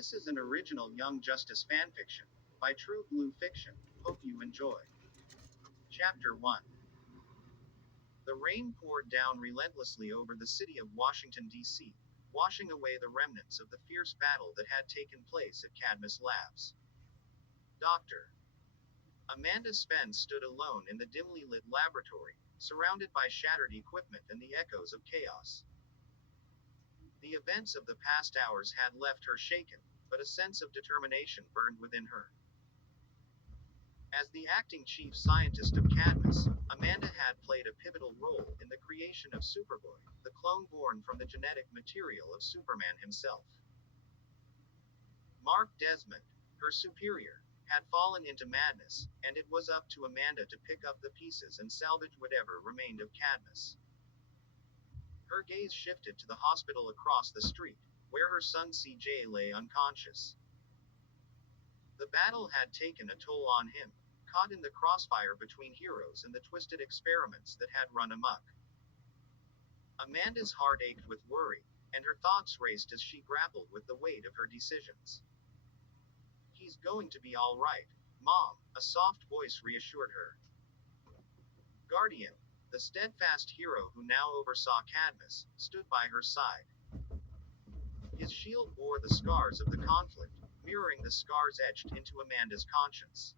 This is an original Young Justice fanfiction by True Blue Fiction. Hope you enjoy. Chapter 1. The rain poured down relentlessly over the city of Washington, D.C., washing away the remnants of the fierce battle that had taken place at Cadmus Labs. Dr. Amanda Spence stood alone in the dimly lit laboratory, surrounded by shattered equipment and the echoes of chaos. The events of the past hours had left her shaken, but a sense of determination burned within her. As the acting chief scientist of Cadmus, Amanda had played a pivotal role in the creation of Superboy, the clone born from the genetic material of Superman himself. Mark Desmond, her superior, had fallen into madness, and it was up to Amanda to pick up the pieces and salvage whatever remained of Cadmus. Her gaze shifted to the hospital across the street, where her son CJ lay unconscious. The battle had taken a toll on him, caught in the crossfire between heroes and the twisted experiments that had run amok. Amanda's heart ached with worry, and her thoughts raced as she grappled with the weight of her decisions. "He's going to be all right, Mom," a soft voice reassured her. Guardian, the steadfast hero who now oversaw Cadmus, stood by her side. His shield bore the scars of the conflict, mirroring the scars etched into Amanda's conscience.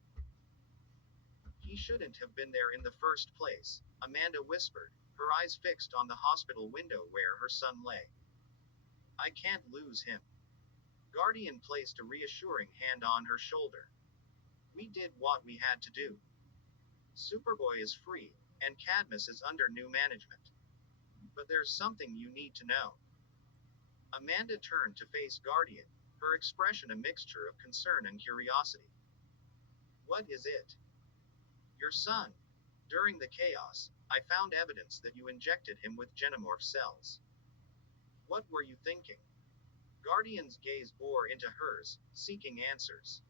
"He shouldn't have been there in the first place," Amanda whispered, her eyes fixed on the hospital window where her son lay. "I can't lose him." Guardian placed a reassuring hand on her shoulder. "We did what we had to do. Superboy is free, and Cadmus is under new management. But there's something you need to know." Amanda turned to face Guardian, her expression a mixture of concern and curiosity. "What is it?" "Your son. During the chaos, I found evidence that you injected him with genomorph cells." "What were you thinking?" Guardian's gaze bore into hers, seeking answers.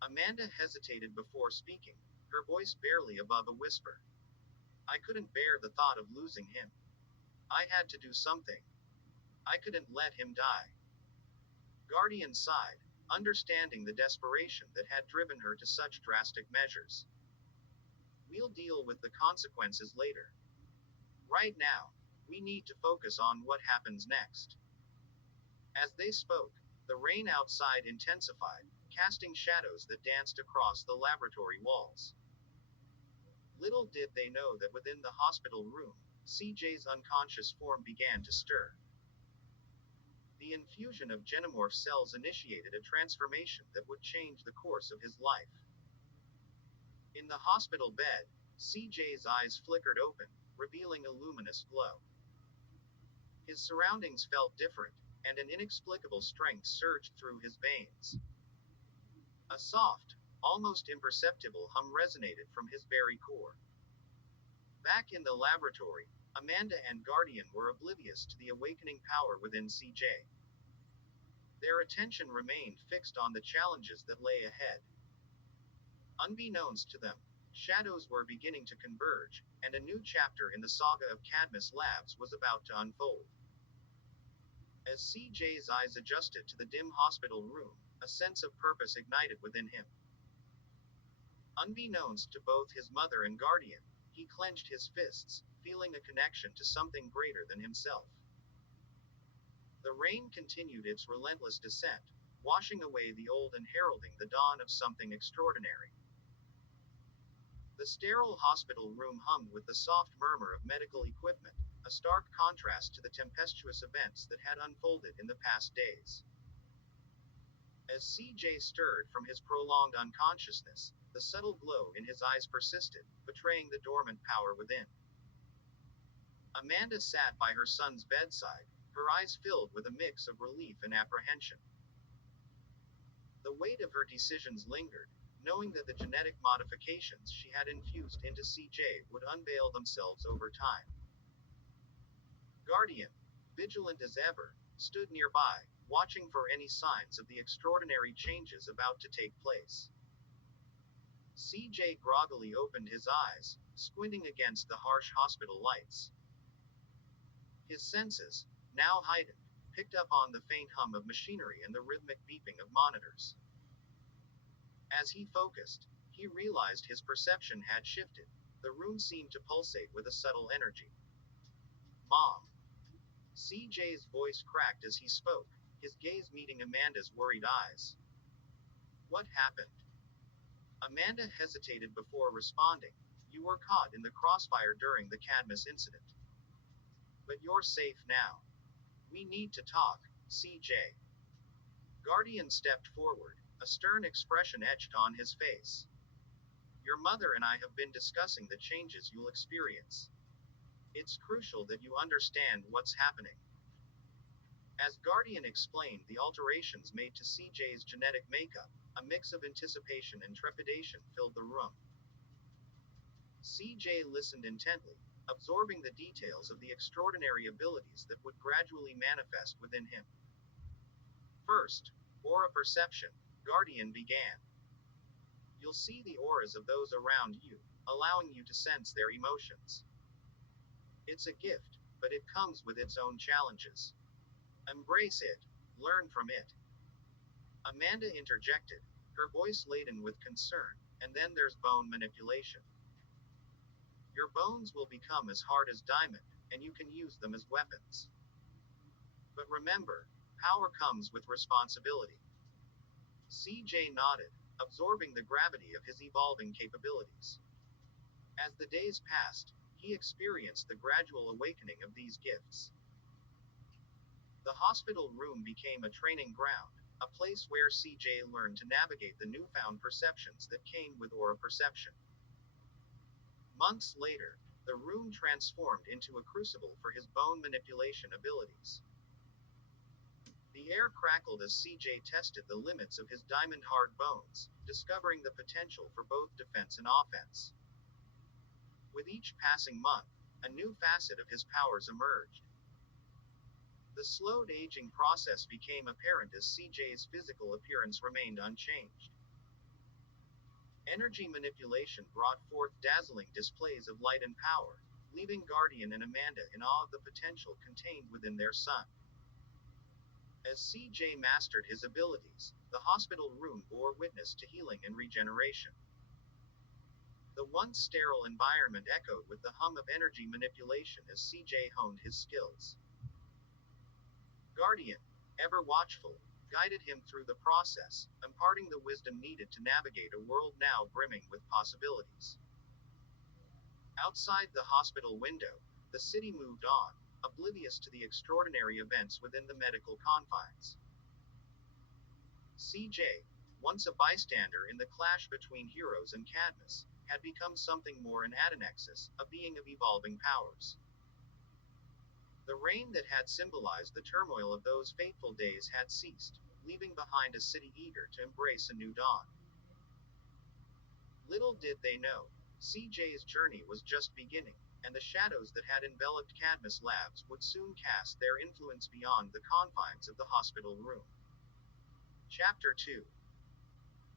Amanda hesitated before speaking, her voice barely above a whisper. "I couldn't bear the thought of losing him. I had to do something. I couldn't let him die." Guardian sighed, understanding the desperation that had driven her to such drastic measures. "We'll deal with the consequences later. Right now, we need to focus on what happens next." As they spoke, the rain outside intensified, casting shadows that danced across the laboratory walls. Little did they know that within the hospital room, CJ's unconscious form began to stir. The infusion of genomorph cells initiated a transformation that would change the course of his life. In the hospital bed, CJ's eyes flickered open, revealing a luminous glow. His surroundings felt different, and an inexplicable strength surged through his veins. A soft, almost imperceptible hum resonated from his very core. Back in the laboratory, Amanda and Guardian were oblivious to the awakening power within CJ. Their attention remained fixed on the challenges that lay ahead. Unbeknownst to them, shadows were beginning to converge, and a new chapter in the saga of Cadmus Labs was about to unfold. As CJ's eyes adjusted to the dim hospital room, a sense of purpose ignited within him. Unbeknownst to both his mother and Guardian, he clenched his fists, feeling a connection to something greater than himself. The rain continued its relentless descent, washing away the old and heralding the dawn of something extraordinary. The sterile hospital room hummed with the soft murmur of medical equipment, a stark contrast to the tempestuous events that had unfolded in the past days. As CJ stirred from his prolonged unconsciousness, the subtle glow in his eyes persisted, betraying the dormant power within. Amanda sat by her son's bedside, her eyes filled with a mix of relief and apprehension. The weight of her decisions lingered, knowing that the genetic modifications she had infused into CJ would unveil themselves over time. Guardian, vigilant as ever, stood nearby, watching for any signs of the extraordinary changes about to take place. CJ groggily opened his eyes, squinting against the harsh hospital lights. His senses, now heightened, picked up on the faint hum of machinery and the rhythmic beeping of monitors. As he focused, he realized his perception had shifted. The room seemed to pulsate with a subtle energy. Mom. CJ's voice cracked as he spoke, his gaze meeting Amanda's worried eyes. What happened? Amanda hesitated before responding. You were caught in the crossfire during the Cadmus incident. But you're safe now. We need to talk, CJ. Guardian stepped forward, a stern expression etched on his face. Your mother and I have been discussing the changes you'll experience. It's crucial that you understand what's happening. As Guardian explained the alterations made to CJ's genetic makeup, a mix of anticipation and trepidation filled the room. CJ listened intently, absorbing the details of the extraordinary abilities that would gradually manifest within him. First, aura perception, Guardian began. You'll see the auras of those around you, allowing you to sense their emotions. It's a gift, but it comes with its own challenges. Embrace it, learn from it. Amanda interjected, her voice laden with concern, and then there's bone manipulation. Your bones will become as hard as diamond, and you can use them as weapons. But remember, power comes with responsibility. CJ nodded, absorbing the gravity of his evolving capabilities. As the days passed, he experienced the gradual awakening of these gifts. The hospital room became a training ground, a place where CJ learned to navigate the newfound perceptions that came with aura perception. Months later, the room transformed into a crucible for his bone manipulation abilities. The air crackled as CJ tested the limits of his diamond-hard bones, discovering the potential for both defense and offense. With each passing month, a new facet of his powers emerged. The slowed aging process became apparent as CJ's physical appearance remained unchanged. Energy manipulation brought forth dazzling displays of light and power, leaving Guardian and Amanda in awe of the potential contained within their son. As CJ mastered his abilities, the hospital room bore witness to healing and regeneration. The once sterile environment echoed with the hum of energy manipulation as CJ honed his skills. Guardian, ever watchful, guided him through the process, imparting the wisdom needed to navigate a world now brimming with possibilities. Outside the hospital window, the city moved on, oblivious to the extraordinary events within the medical confines. CJ, once a bystander in the clash between heroes and Cadmus, had become something more, an Adonexus, a being of evolving powers. The rain that had symbolized the turmoil of those fateful days had ceased, leaving behind a city eager to embrace a new dawn. Little did they know, CJ's journey was just beginning, and the shadows that had enveloped Cadmus Labs would soon cast their influence beyond the confines of the hospital room. Chapter 2.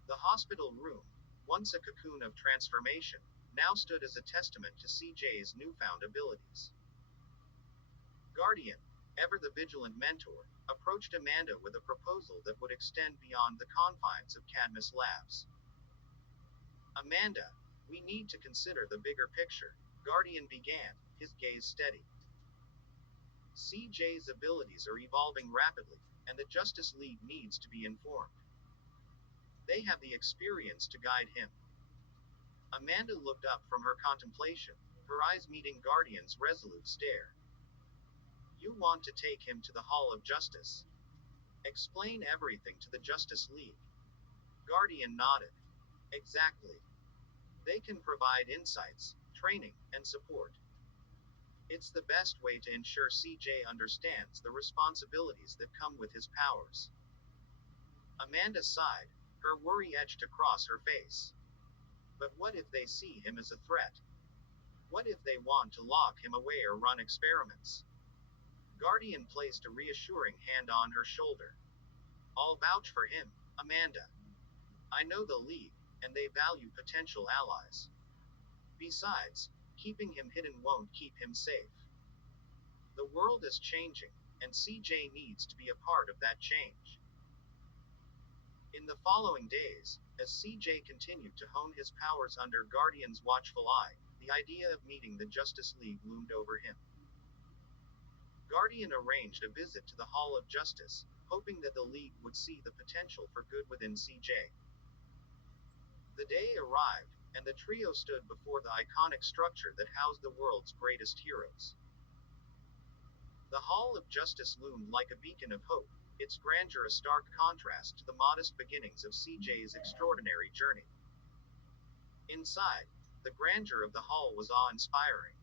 The hospital room, once a cocoon of transformation, now stood as a testament to CJ's newfound abilities. Guardian, ever the vigilant mentor, approached Amanda with a proposal that would extend beyond the confines of Cadmus Labs. Amanda, we need to consider the bigger picture, Guardian began, his gaze steady. CJ's abilities are evolving rapidly, and the Justice League needs to be informed. They have the experience to guide him. Amanda looked up from her contemplation, her eyes meeting Guardian's resolute stare. You want to take him to the Hall of Justice? Explain everything to the Justice League. Guardian nodded. Exactly. They can provide insights, training, and support. It's the best way to ensure CJ understands the responsibilities that come with his powers. Amanda sighed, her worry etched across her face. But what if they see him as a threat? What if they want to lock him away or run experiments? Guardian placed a reassuring hand on her shoulder. I'll vouch for him, Amanda. I know the League, and they value potential allies. Besides, keeping him hidden won't keep him safe. The world is changing, and CJ needs to be a part of that change. In the following days, as CJ continued to hone his powers under Guardian's watchful eye, the idea of meeting the Justice League loomed over him. Guardian arranged a visit to the Hall of Justice, hoping that the League would see the potential for good within CJ. The day arrived, and the trio stood before the iconic structure that housed the world's greatest heroes. The Hall of Justice loomed like a beacon of hope, its grandeur a stark contrast to the modest beginnings of CJ's extraordinary journey. Inside, the grandeur of the hall was awe-inspiring.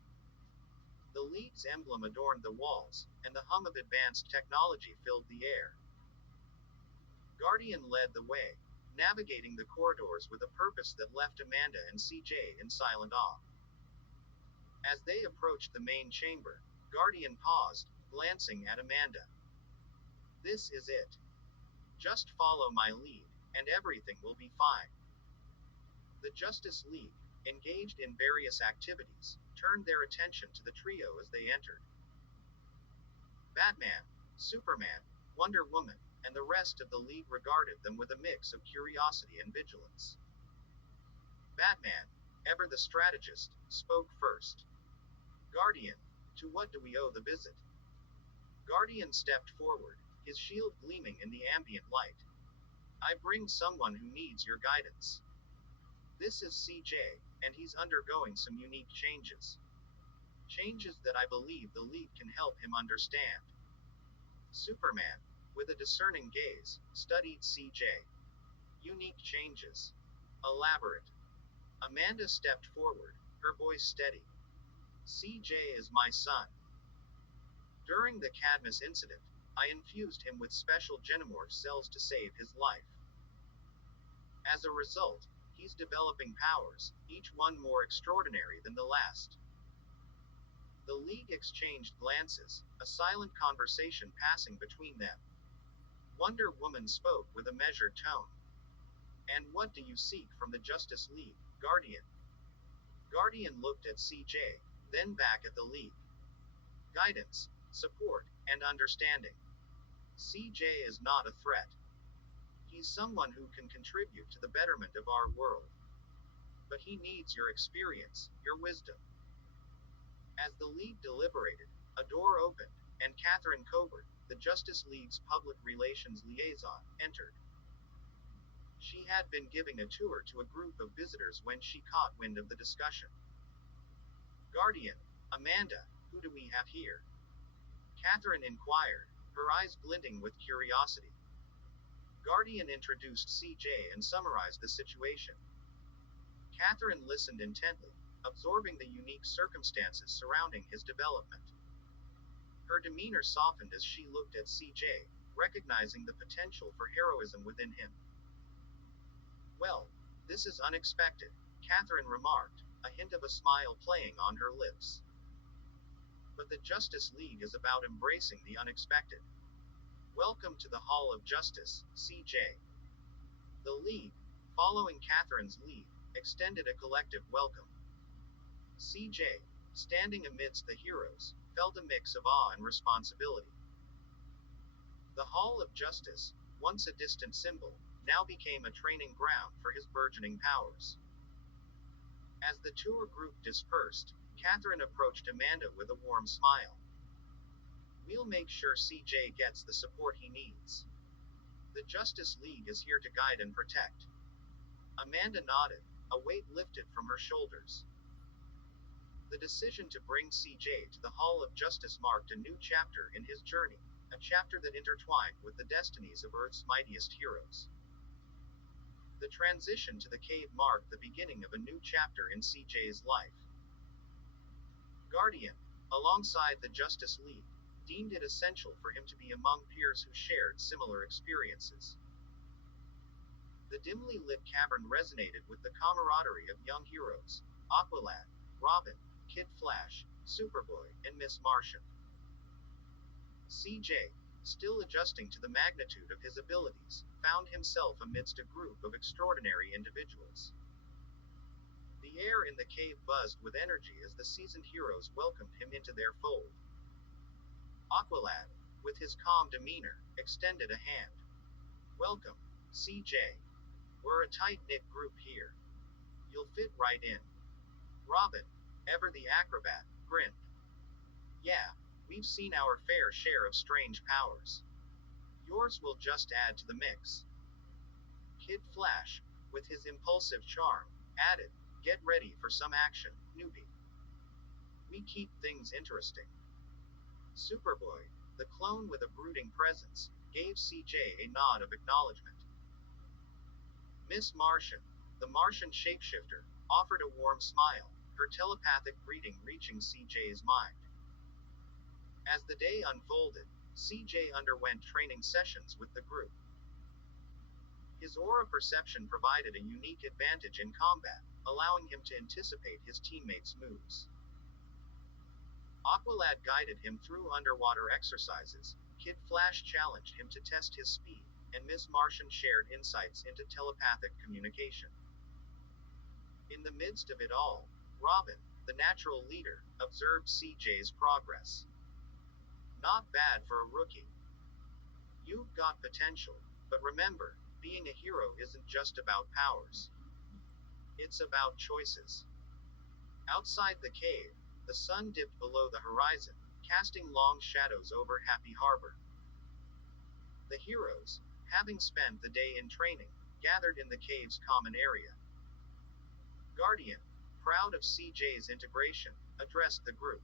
The League's emblem adorned the walls, and the hum of advanced technology filled the air. Guardian led the way, navigating the corridors with a purpose that left Amanda and CJ in silent awe. As they approached the main chamber, Guardian paused, glancing at Amanda. "This is it. Just follow my lead, and everything will be fine." The Justice League, engaged in various activities, turned their attention to the trio as they entered. Batman, Superman, Wonder Woman, and the rest of the League regarded them with a mix of curiosity and vigilance. Batman, ever the strategist, spoke first. "Guardian, to what do we owe the visit?" Guardian stepped forward, his shield gleaming in the ambient light. "I bring someone who needs your guidance. This is CJ, and he's undergoing some unique changes. Changes that I believe the League can help him understand." Superman, with a discerning gaze, studied CJ. "Unique changes. Elaborate." Amanda stepped forward, her voice steady. "CJ is my son. During the Cadmus incident, I infused him with special genomorph cells to save his life. As a result, he's developing powers, each one more extraordinary than the last." The League exchanged glances, a silent conversation passing between them. Wonder Woman spoke with a measured tone. "And what do you seek from the Justice League, Guardian?" Guardian looked at CJ, then back at the League. "Guidance, support, and understanding. CJ is not a threat. He's someone who can contribute to the betterment of our world. But he needs your experience, your wisdom." As the League deliberated, a door opened, and Catherine Covert, the Justice League's public relations liaison, entered. She had been giving a tour to a group of visitors when she caught wind of the discussion. "Guardian, Amanda, who do we have here?" Catherine inquired, her eyes glinting with curiosity. Guardian introduced CJ and summarized the situation. Catherine listened intently, absorbing the unique circumstances surrounding his development. Her demeanor softened as she looked at CJ, recognizing the potential for heroism within him. "Well, this is unexpected," Catherine remarked, a hint of a smile playing on her lips. "But the Justice League is about embracing the unexpected. Welcome to the Hall of Justice, CJ." The League, following Catherine's lead, extended a collective welcome. CJ, standing amidst the heroes, felt a mix of awe and responsibility. The Hall of Justice, once a distant symbol, now became a training ground for his burgeoning powers. As the tour group dispersed, Catherine approached Amanda with a warm smile. "We'll make sure CJ gets the support he needs. The Justice League is here to guide and protect." Amanda nodded, a weight lifted from her shoulders. The decision to bring CJ to the Hall of Justice marked a new chapter in his journey, a chapter that intertwined with the destinies of Earth's mightiest heroes. The transition to the cave marked the beginning of a new chapter in CJ's life. Guardian, alongside the Justice League, deemed it essential for him to be among peers who shared similar experiences. The dimly lit cavern resonated with the camaraderie of young heroes: Aqualad, Robin, Kid Flash, Superboy, and Miss Martian. CJ, still adjusting to the magnitude of his abilities, found himself amidst a group of extraordinary individuals. The air in the cave buzzed with energy as the seasoned heroes welcomed him into their fold. Aqualad, with his calm demeanor, extended a hand. Welcome, CJ. We're a tight-knit group here. You'll fit right in. Robin, ever the acrobat, grinned. Yeah, we've seen our fair share of strange powers. Yours will just add to the mix. Kid Flash, with his impulsive charm, added, get ready for some action, newbie. We keep things interesting. Superboy, the clone with a brooding presence, gave CJ a nod of acknowledgement. Miss Martian, the Martian shapeshifter, offered a warm smile, her telepathic greeting reaching CJ's mind. As the day unfolded, CJ underwent training sessions with the group. His aura perception provided a unique advantage in combat, allowing him to anticipate his teammates' moves. Aqualad guided him through underwater exercises, Kid Flash challenged him to test his speed, and Miss Martian shared insights into telepathic communication. In the midst of it all, Robin, the natural leader, observed CJ's progress. Not bad for a rookie. You've got potential, but remember, being a hero isn't just about powers. It's about choices. Outside the cave, the sun dipped below the horizon, casting long shadows over Happy Harbor. The heroes, having spent the day in training, gathered in the cave's common area. Guardian, proud of CJ's integration, addressed the group.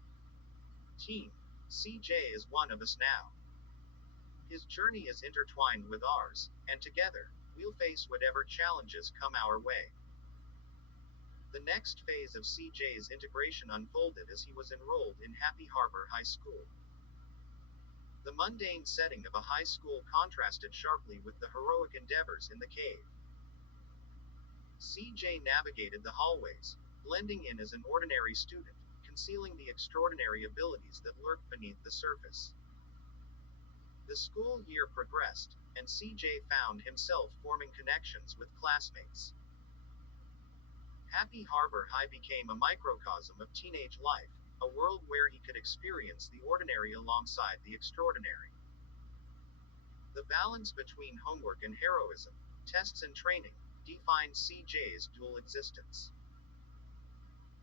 Team, CJ is one of us now. His journey is intertwined with ours, and together, we'll face whatever challenges come our way. The next phase of CJ's integration unfolded as he was enrolled in Happy Harbor High School. The mundane setting of a high school contrasted sharply with the heroic endeavors in the cave. CJ navigated the hallways, blending in as an ordinary student, concealing the extraordinary abilities that lurked beneath the surface. The school year progressed, and CJ found himself forming connections with classmates. Happy Harbor High became a microcosm of teenage life, a world where he could experience the ordinary alongside the extraordinary. The balance between homework and heroism, tests and training, defined CJ's dual existence.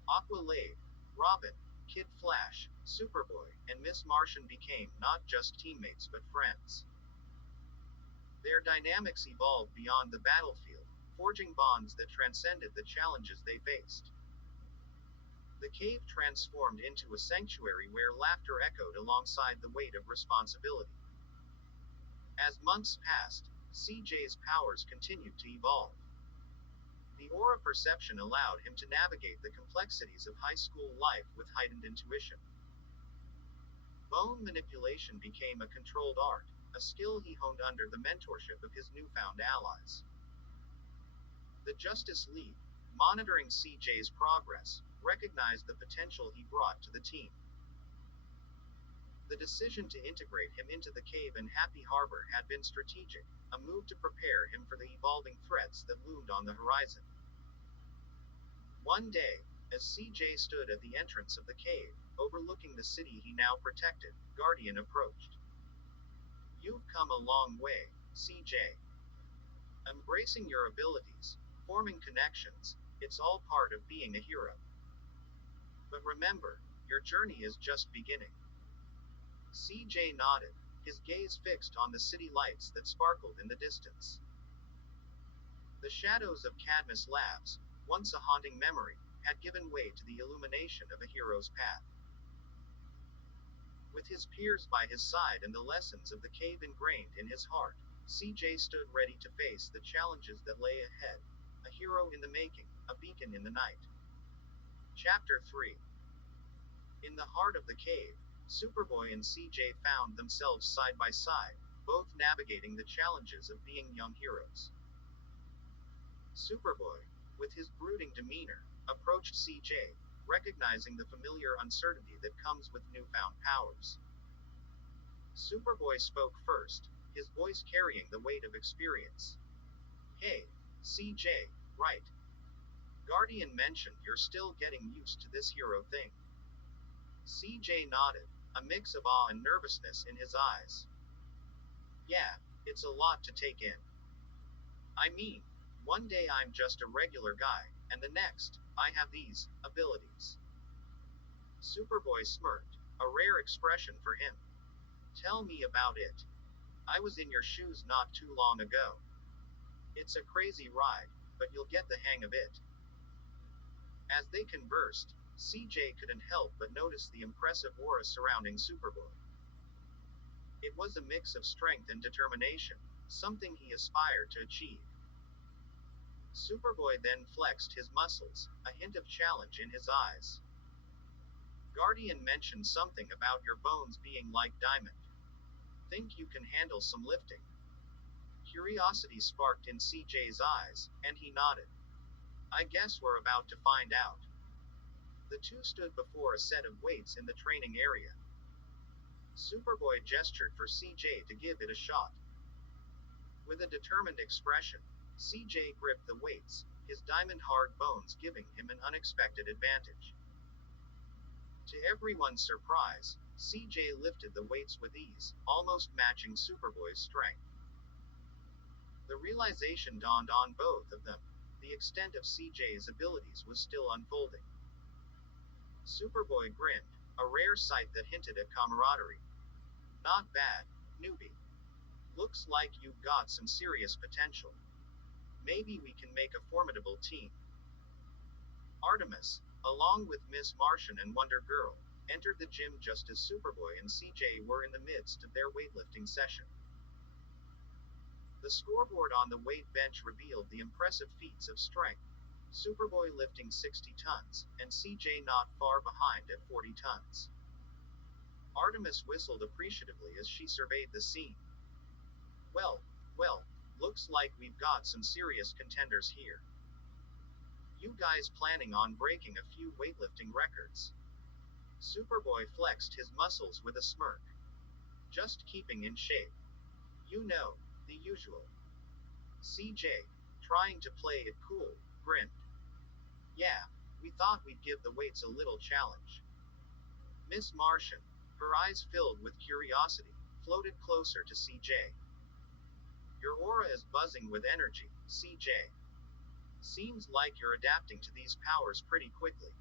Aqualad, Robin, Kid Flash, Superboy, and Miss Martian became not just teammates but friends. Their dynamics evolved beyond the battlefield, forging bonds that transcended the challenges they faced. The cave transformed into a sanctuary where laughter echoed alongside the weight of responsibility. As months passed, CJ's powers continued to evolve. The aura perception allowed him to navigate the complexities of high school life with heightened intuition. Bone manipulation became a controlled art, a skill he honed under the mentorship of his newfound allies. The Justice League, monitoring CJ's progress, recognized the potential he brought to the team. The decision to integrate him into the cave in Happy Harbor had been strategic, a move to prepare him for the evolving threats that loomed on the horizon. One day, as CJ stood at the entrance of the cave, overlooking the city he now protected, Guardian approached. You've come a long way, CJ. Embracing your abilities, forming connections, it's all part of being a hero. But remember, your journey is just beginning. CJ nodded, his gaze fixed on the city lights that sparkled in the distance. The shadows of Cadmus Labs, once a haunting memory, had given way to the illumination of a hero's path. With his peers by his side and the lessons of the cave ingrained in his heart, CJ stood ready to face the challenges that lay ahead. A hero in the making, a beacon in the night. Chapter 3. In the heart of the cave, Superboy and CJ found themselves side by side, both navigating the challenges of being young heroes. Superboy, with his brooding demeanor, approached CJ, recognizing the familiar uncertainty that comes with newfound powers. Superboy spoke first, his voice carrying the weight of experience. Hey, CJ, right? Guardian mentioned you're still getting used to this hero thing. CJ nodded, a mix of awe and nervousness in his eyes. Yeah, it's a lot to take in. I mean, one day I'm just a regular guy, and the next, I have these abilities. Superboy smirked, a rare expression for him. Tell me about it. I was in your shoes not too long ago. It's a crazy ride, but you'll get the hang of it. As they conversed, CJ couldn't help but notice the impressive aura surrounding Superboy. It was a mix of strength and determination, something he aspired to achieve. Superboy then flexed his muscles, a hint of challenge in his eyes. Guardian mentioned something about your bones being like diamond. Think you can handle some lifting? Curiosity sparked in CJ's eyes, and he nodded. I guess we're about to find out. The two stood before a set of weights in the training area. Superboy gestured for CJ to give it a shot. With a determined expression, CJ gripped the weights, his diamond-hard bones giving him an unexpected advantage. To everyone's surprise, CJ lifted the weights with ease, almost matching Superboy's strength. The realization dawned on both of them. The extent of CJ's abilities was still unfolding. Superboy grinned, a rare sight that hinted at camaraderie. Not bad, newbie. Looks like you've got some serious potential. Maybe we can make a formidable team. Artemis, along with Miss Martian and Wonder Girl, entered the gym just as Superboy and CJ were in the midst of their weightlifting session. The scoreboard on the weight bench revealed the impressive feats of strength. Superboy lifting 60 tons, and CJ not far behind at 40 tons. Artemis whistled appreciatively as she surveyed the scene. Well, well, looks like we've got some serious contenders here. You guys planning on breaking a few weightlifting records? Superboy flexed his muscles with a smirk. Just keeping in shape. You know, the usual. CJ, trying to play it cool, grinned. Yeah, we thought we'd give the weights a little challenge. Miss Martian, her eyes filled with curiosity, floated closer to CJ. Your aura is buzzing with energy, CJ. Seems like you're adapting to these powers pretty quickly.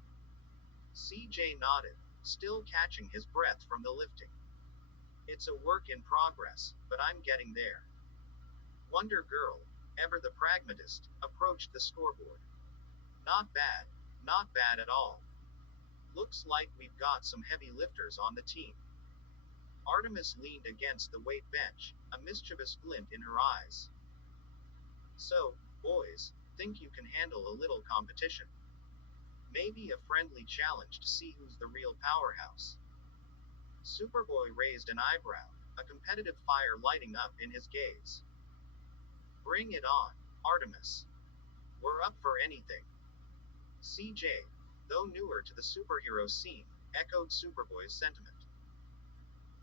CJ nodded, still catching his breath from the lifting. It's a work in progress, but I'm getting there. Wonder Girl, ever the pragmatist, approached the scoreboard. Not bad, not bad at all. Looks like we've got some heavy lifters on the team. Artemis leaned against the weight bench, a mischievous glint in her eyes. So, boys, think you can handle a little competition? Maybe a friendly challenge to see who's the real powerhouse. Superboy raised an eyebrow, a competitive fire lighting up in his gaze. Bring it on, Artemis. We're up for anything. CJ, though newer to the superhero scene, echoed Superboy's sentiment.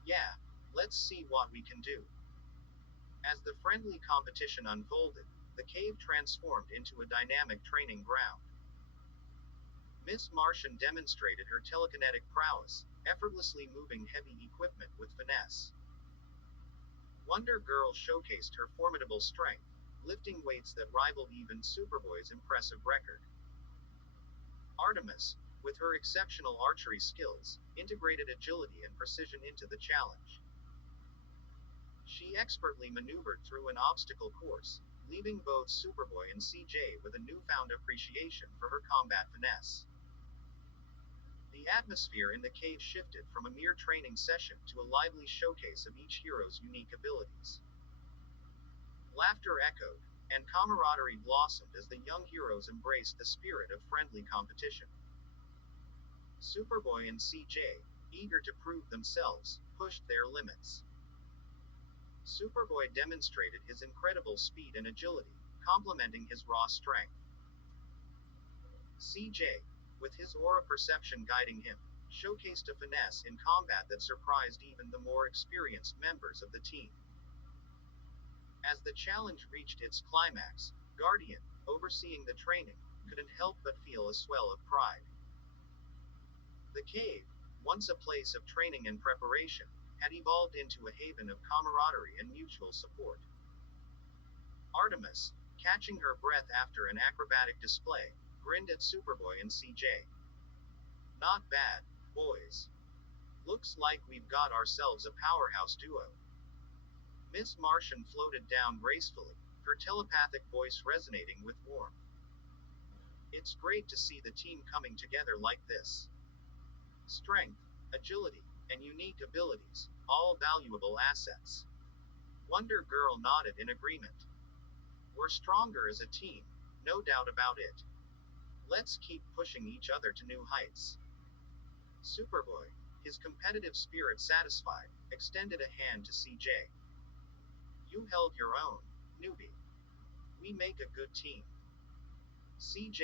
Yeah, let's see what we can do. As the friendly competition unfolded, the cave transformed into a dynamic training ground. Miss Martian demonstrated her telekinetic prowess, effortlessly moving heavy equipment with finesse. Wonder Girl showcased her formidable strength, lifting weights that rivaled even Superboy's impressive record. Artemis, with her exceptional archery skills, integrated agility and precision into the challenge. She expertly maneuvered through an obstacle course, leaving both Superboy and CJ with a newfound appreciation for her combat finesse. The atmosphere in the cave shifted from a mere training session to a lively showcase of each hero's unique abilities. Laughter echoed, and camaraderie blossomed as the young heroes embraced the spirit of friendly competition. Superboy and CJ, eager to prove themselves, pushed their limits. Superboy demonstrated his incredible speed and agility, complementing his raw strength. CJ, with his aura perception guiding him, showcased a finesse in combat that surprised even the more experienced members of the team. As the challenge reached its climax, Guardian, overseeing the training, couldn't help but feel a swell of pride. The cave, once a place of training and preparation, had evolved into a haven of camaraderie and mutual support. Artemis, catching her breath after an acrobatic display, grinned at Superboy and CJ. Not bad, boys. Looks like we've got ourselves a powerhouse duo. Miss Martian floated down gracefully, her telepathic voice resonating with warmth. It's great to see the team coming together like this. Strength, agility, and unique abilities, all valuable assets. Wonder Girl nodded in agreement. We're stronger as a team, no doubt about it. Let's keep pushing each other to new heights. Superboy, his competitive spirit satisfied, extended a hand to CJ. You held your own, newbie. We make a good team. CJ,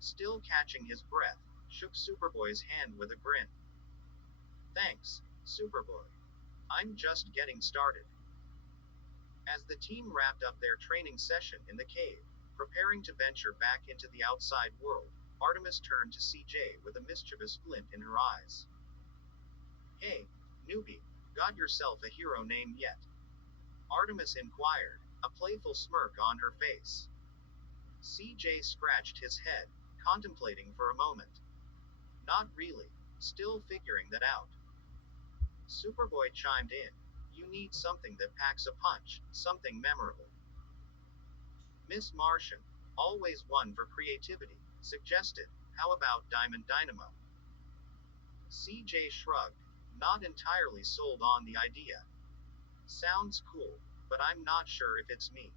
still catching his breath, shook Superboy's hand with a grin. Thanks, Superboy. I'm just getting started. As the team wrapped up their training session in the cave, preparing to venture back into the outside world, Artemis turned to CJ with a mischievous glint in her eyes. Hey, newbie, got yourself a hero name yet? Artemis inquired, a playful smirk on her face. CJ scratched his head, contemplating for a moment. Not really, still figuring that out. Superboy chimed in. You need something that packs a punch, something memorable. Miss Martian, always one for creativity, suggested, how about Diamond Dynamo? CJ shrugged, not entirely sold on the idea. Sounds cool, but I'm not sure if it's me.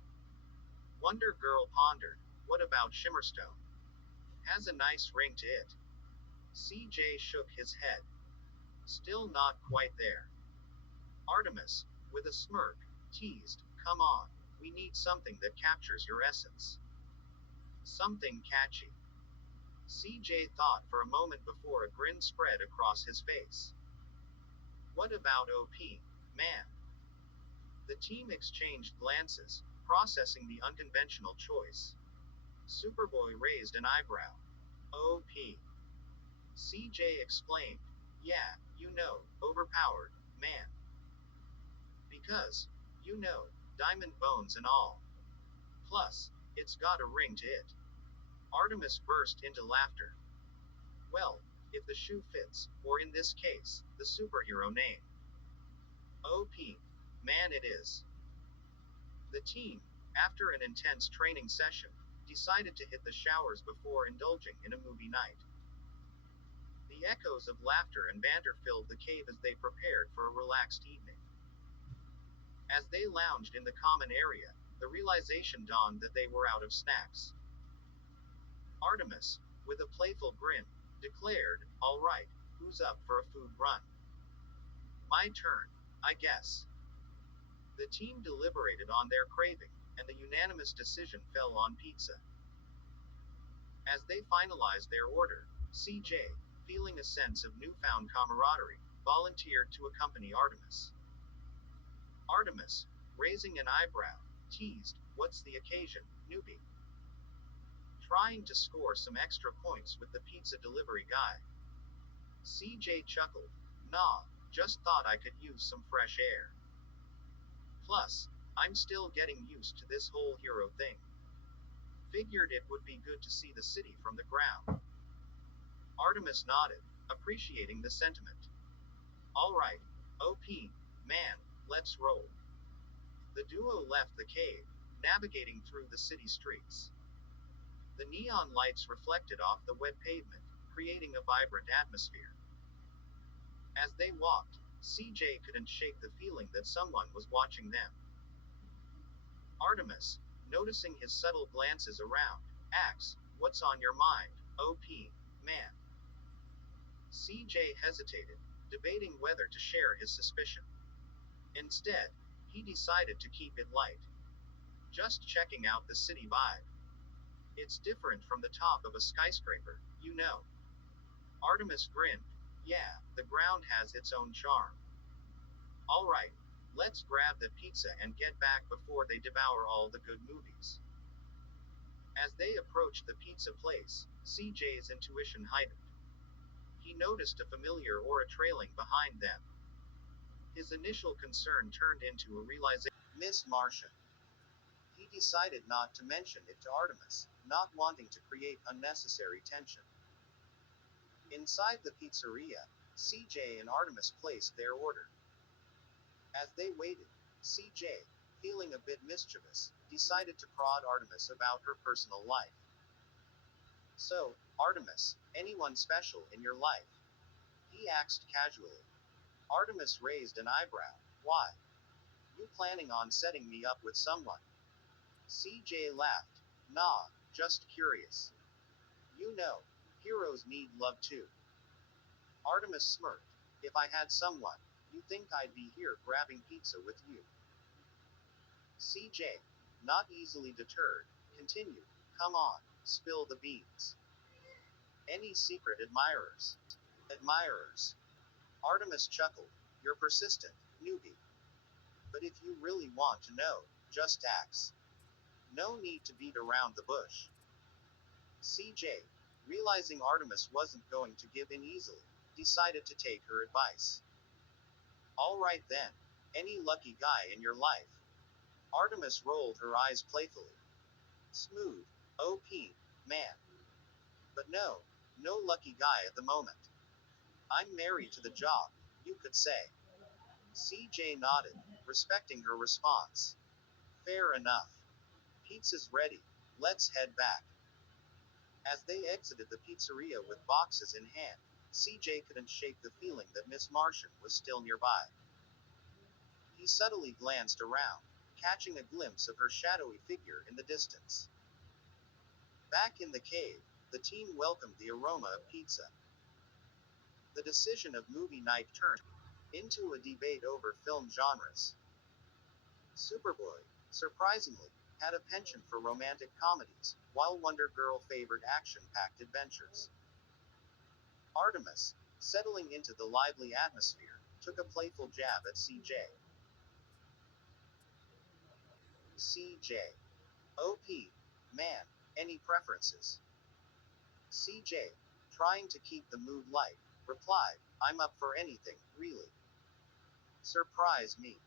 Wonder Girl pondered, what about Shimmerstone? Has a nice ring to it. CJ shook his head. Still not quite there. Artemis, with a smirk, teased, come on, we need something that captures your essence. Something catchy. CJ thought for a moment before a grin spread across his face. What about OP, man? The team exchanged glances, processing the unconventional choice. Superboy raised an eyebrow. OP. CJ explained. Yeah, you know, overpowered, man. Because, you know, diamond bones and all. Plus, it's got a ring to it. Artemis burst into laughter. Well, if the shoe fits, or in this case, the superhero name. OP. Man it is. The team, after an intense training session, decided to hit the showers before indulging in a movie night. The echoes of laughter and banter filled the cave as they prepared for a relaxed evening. As they lounged in the common area, the realization dawned that they were out of snacks. Artemis, with a playful grin, declared, all right, who's up for a food run? My turn, I guess. The team deliberated on their craving, and the unanimous decision fell on pizza. As they finalized their order, CJ, feeling a sense of newfound camaraderie, volunteered to accompany Artemis. Artemis, raising an eyebrow, teased, what's the occasion, newbie? Trying to score some extra points with the pizza delivery guy. CJ chuckled. Nah, just thought I could use some fresh air. Plus, I'm still getting used to this whole hero thing. Figured it would be good to see the city from the ground. Artemis nodded, appreciating the sentiment. Alright, OP, man, let's roll. The duo left the cave, navigating through the city streets. The neon lights reflected off the wet pavement, creating a vibrant atmosphere. As they walked, CJ couldn't shake the feeling that someone was watching them. Artemis, noticing his subtle glances around, asks, what's on your mind, OP, man? CJ hesitated, debating whether to share his suspicion. Instead, he decided to keep it light. Just checking out the city vibe. It's different from the top of a skyscraper, you know. Artemis grinned. Yeah, the ground has its own charm. Alright, let's grab the pizza and get back before they devour all the good movies. As they approached the pizza place, CJ's intuition heightened. He noticed a familiar aura trailing behind them. His initial concern turned into a realization. Miss Martian. He decided not to mention it to Artemis, not wanting to create unnecessary tension. Inside the pizzeria, CJ and Artemis placed their order. As they waited, CJ, feeling a bit mischievous, decided to prod Artemis about her personal life. So, Artemis, anyone special in your life? He asked casually. Artemis raised an eyebrow. Why? You planning on setting me up with someone? CJ laughed. Nah, just curious. You know, heroes need love too. Artemis smirked. If I had someone, you think I'd be here grabbing pizza with you? CJ, not easily deterred, continued. Come on, spill the beans. Any secret admirers? Admirers. Artemis chuckled. You're persistent, newbie. But if you really want to know, just ask. No need to beat around the bush. CJ, realizing Artemis wasn't going to give in easily, decided to take her advice. Alright then. Any lucky guy in your life? Artemis rolled her eyes playfully. Smooth. OP. Man. But no. No lucky guy at the moment. I'm married to the job, you could say. CJ nodded, respecting her response. Fair enough. Pizza's ready. Let's head back. As they exited the pizzeria with boxes in hand, CJ couldn't shake the feeling that Miss Martian was still nearby. He subtly glanced around, catching a glimpse of her shadowy figure in the distance. Back in the cave, the team welcomed the aroma of pizza. The decision of movie night turned into a debate over film genres. Superboy, surprisingly, had a penchant for romantic comedies, while Wonder Girl favored action-packed adventures. Artemis, settling into the lively atmosphere, took a playful jab at CJ. CJ. OP. Man, any preferences? CJ, trying to keep the mood light, replied, I'm up for anything, really. Surprise me.